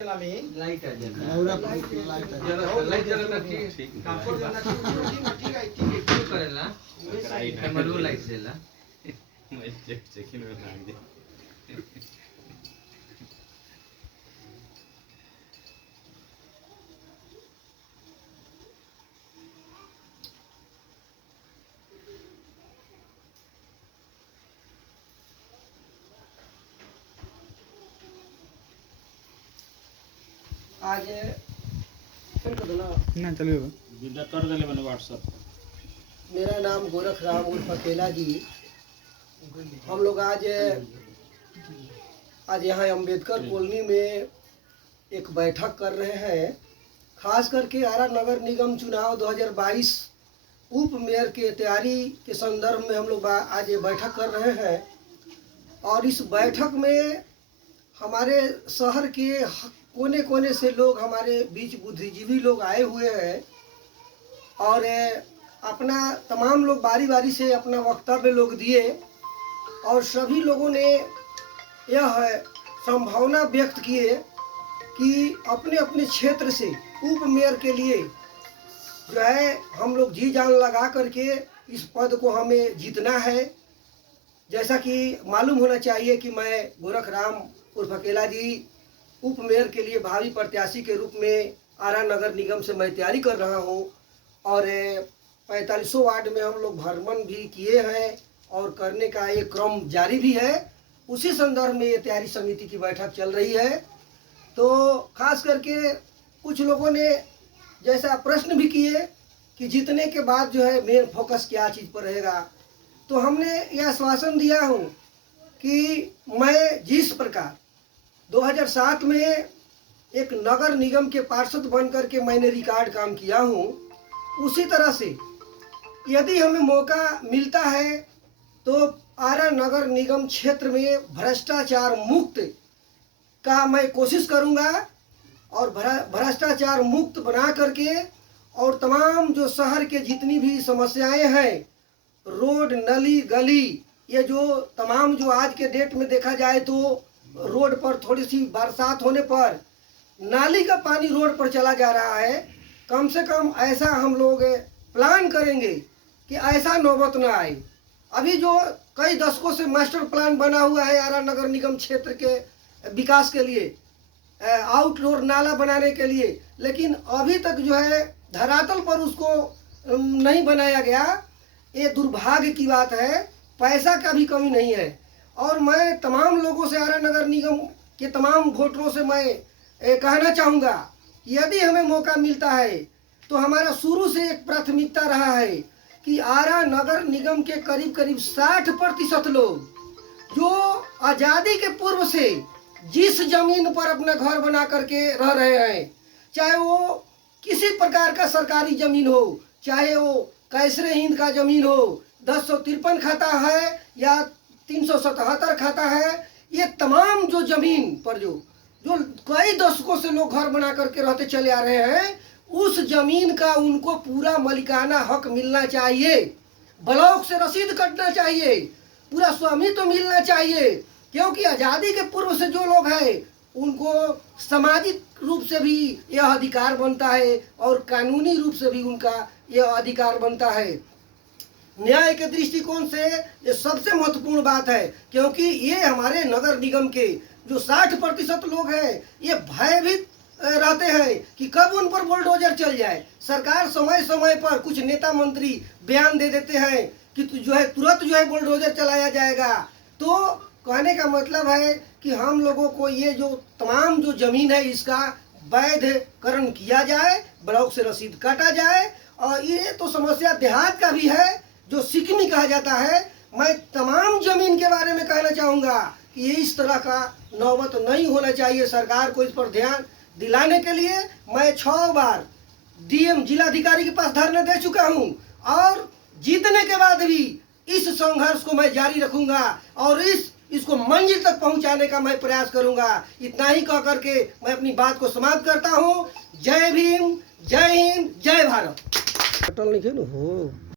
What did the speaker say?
Light आ जाता और light जरा ठीक कापड़ जरा ठीक है क्यों करेला कैमरा लाइट देला मैं चेकिंग में नाग दे आज फिर कर दो ना चलिए विदा कर देले मैंने व्हाट्सएप। मेरा नाम गोरख राम उर्फ अकेला जी। हम लोग आज यहाँ अम्बेडकर कॉलोनी में एक बैठक कर रहे हैं। खास करके आरा नगर निगम चुनाव 2022 उप मेयर के तैयारी के संदर्भ में हम लोग आज ये बैठक कर रहे हैं। और इस बैठक में हमारे शहर के कोने कोने से लोग हमारे बीच बुद्धिजीवी लोग आए हुए हैं और अपना तमाम लोग बारी बारी से अपना वक्तव्य लोग दिए और सभी लोगों ने यह संभावना व्यक्त किए कि अपने अपने क्षेत्र से उप मेयर के लिए जो है हम लोग जी जान लगा करके इस पद को हमें जीतना है। जैसा कि मालूम होना चाहिए कि मैं गोरख राम उर्फ अकेला जी उप मेयर के लिए भावी प्रत्याशी के रूप में आरा नगर निगम से मैं तैयारी कर रहा हूं और 4500 वार्ड में हम लोग भ्रमण भी किए हैं और करने का एक क्रम जारी भी है। उसी संदर्भ में ये तैयारी समिति की बैठक चल रही है। तो खास करके कुछ लोगों ने जैसा प्रश्न भी किए कि जीतने के बाद जो है मेन फोकस क्या चीज़ पर रहेगा, तो हमने यह आश्वासन दिया हूँ कि मैं जिस प्रकार 2007 में एक नगर निगम के पार्षद बनकर के मैंने रिकॉर्ड काम किया हूँ, उसी तरह से यदि हमें मौका मिलता है तो आरा नगर निगम क्षेत्र में भ्रष्टाचार मुक्त का मैं कोशिश करूँगा और भ्रष्टाचार मुक्त बना करके और तमाम जो शहर के जितनी भी समस्याएं हैं, रोड नली गली, ये जो तमाम जो आज के डेट में देखा जाए तो रोड पर थोड़ी सी बरसात होने पर नाली का पानी रोड पर चला जा रहा है। कम से कम ऐसा हम लोग प्लान करेंगे कि ऐसा नौबत ना आए। अभी जो कई दशकों से मास्टर प्लान बना हुआ है आरा नगर निगम क्षेत्र के विकास के लिए, आउटडोर नाला बनाने के लिए, लेकिन अभी तक जो है धरातल पर उसको नहीं बनाया गया। ये दुर्भाग्य की बात है। पैसा का भी कमी नहीं है। और मैं तमाम लोगों से आरा नगर निगम के तमाम वोटरों से मैं कहना चाहूँगा, यदि हमें मौका मिलता है तो हमारा शुरू से एक प्राथमिकता रहा है कि आरा नगर निगम के करीब करीब 60% लोग जो आज़ादी के पूर्व से जिस जमीन पर अपना घर बना करके रह रहे हैं, चाहे वो किसी प्रकार का सरकारी जमीन हो, चाहे वो कैसरे हिंद का जमीन हो, 1053 खाता है या 377 खाता है, ये तमाम जो जमीन पर जो कई दशकों से लोग घर बना करके रहते चले आ रहे हैं, उस जमीन का उनको पूरा मालिकाना हक मिलना चाहिए। ब्लॉक से रसीद कटना चाहिए, पूरा स्वामित्व मिलना चाहिए, क्योंकि आज़ादी के पूर्व से जो लोग हैं उनको सामाजिक रूप से भी यह अधिकार बनता है और कानूनी रूप से भी उनका यह अधिकार बनता है। न्याय के दृष्टिकोण से ये सबसे महत्वपूर्ण बात है, क्योंकि ये हमारे नगर निगम के जो 60% लोग हैं ये भयभीत रहते हैं कि कब उन पर बुलडोजर चल जाए। सरकार समय समय पर कुछ नेता मंत्री बयान दे देते हैं कि जो है तुरंत जो है बुलडोजर चलाया जाएगा। तो कहने का मतलब है कि हम लोगों को ये जो तमाम जो जमीन है इसका वैधकरण किया जाए, ब्लॉक से रसीद काटा जाए। और ये तो समस्या देहात का भी है जो सिकमी कहा जाता है। मैं तमाम जमीन के बारे में कहना चाहूँगा कि ये इस तरह का नौबत नहीं होना चाहिए। सरकार को इस पर ध्यान दिलाने के लिए मैं 6 बार डीएम जिलाधिकारी के पास धरना दे चुका हूँ और जीतने के बाद भी इस संघर्ष को मैं जारी रखूंगा और इसको मंजिल तक पहुंचाने का मैं प्रयास करूंगा। इतना ही कह करके मैं अपनी बात को समाप्त करता हूं। जय भीम, जय हिंद, जय भारत।